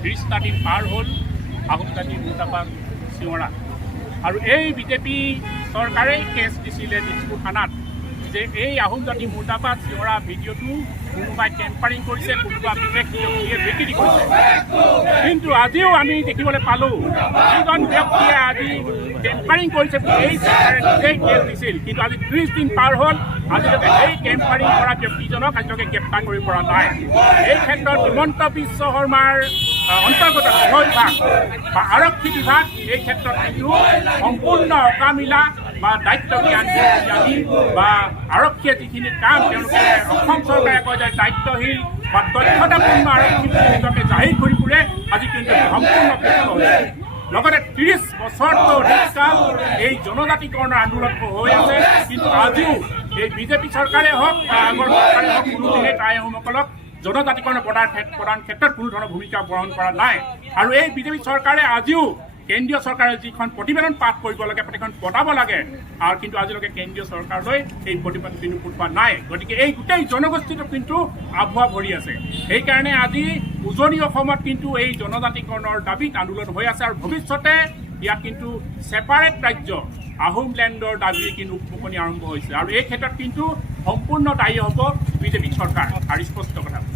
ত্ৰিশটা দিন পাৰ হ'ল আহোম জাতিৰ মুৰ্দাবাদ চিঞৰা আৰু এই বিজেপি চৰকাৰে কেছ দিছিলে দিছপুৰ থানাত যে এই আহোম জাতি মুৰ্দাবাদ চিঞৰা ভিডিঅ'টো কোনোবাই টেম্পাৰিং কৰিছে, কোনোবা বিশেষ ব্যক্তিয়ে বিক্ৰী কৰিছে। কিন্তু আজিও আমি দেখিবলৈ পালোঁ যিজন ব্যক্তিয়ে আজি টেম্পাৰিং কৰিছে এই চৰকাৰে নিজেই কেছ দিছিল, কিন্তু আজি 30 দিন পাৰ হ'ল আজিলৈকে এই টেম্পাৰিং কৰা ব্যক্তিজনক আজিলৈকে গ্ৰেপ্তাৰ কৰিব পৰা নাই। এই ক্ষেত্ৰত হিমন্ত বিশ্ব শৰ্মাৰ অন্তৰ্গত গৃহ বিভাগ বা আৰক্ষী বিভাগ এই ক্ষেত্ৰত কিন্তু সম্পূৰ্ণ অকামিলা বা দায়িত্ব জ্ঞান বা আৰক্ষীয়ে যিখিনি কাম তেওঁলোকে অসম চৰকাৰে কয় যে দায়িত্বশীল বা দক্ষতাপূৰ্ণ আৰক্ষী নিজকে জাহিৰ কৰি ফুৰে, আজি কিন্তু সম্পূৰ্ণ ব্যৰ্থ হৈছে। লগতে 30 বছৰতকৈ অধিক কাল এই জনজাতিকৰণৰ আন্দোলন হৈ আছে, কিন্তু আজিও এই বিজেপি চৰকাৰে হওক বা আগৰ চৰকাৰে হওক কোনোদিনে টাই আহোমসকলক জনজাতিকৰণৰ প্ৰদান ক্ষেত্ৰত কোনো ধৰণৰ ভূমিকা গ্ৰহণ কৰা নাই। আৰু এই বিজেপি চৰকাৰে আজিও কেন্দ্ৰীয় চৰকাৰে যিখন প্ৰতিবেদন পাঠ কৰিব লাগে, প্ৰতিখন পঠাব লাগে, আৰু কিন্তু আজিলৈকে কেন্দ্ৰীয় চৰকাৰলৈ এই প্ৰতিবেদন কিন্তু পঠোৱা নাই। গতিকে এই গোটেই জনগোষ্ঠীটো কিন্তু আভুৱা ভৰি আছে। সেইকাৰণে আজি উজনি অসমত কিন্তু এই জনজাতিকৰণৰ দাবীত আন্দোলন হৈ আছে আৰু ভৱিষ্যতে ইয়াত কিন্তু ছেপাৰেট ৰাজ্য আহোম লেণ্ডৰ দাবী কিন্তু উৎপনি আৰম্ভ হৈছে আৰু এই ক্ষেত্ৰত কিন্তু সম্পূৰ্ণ দায়ী হ'ব বিজেপি চৰকাৰ আৰু স্পষ্ট কথা।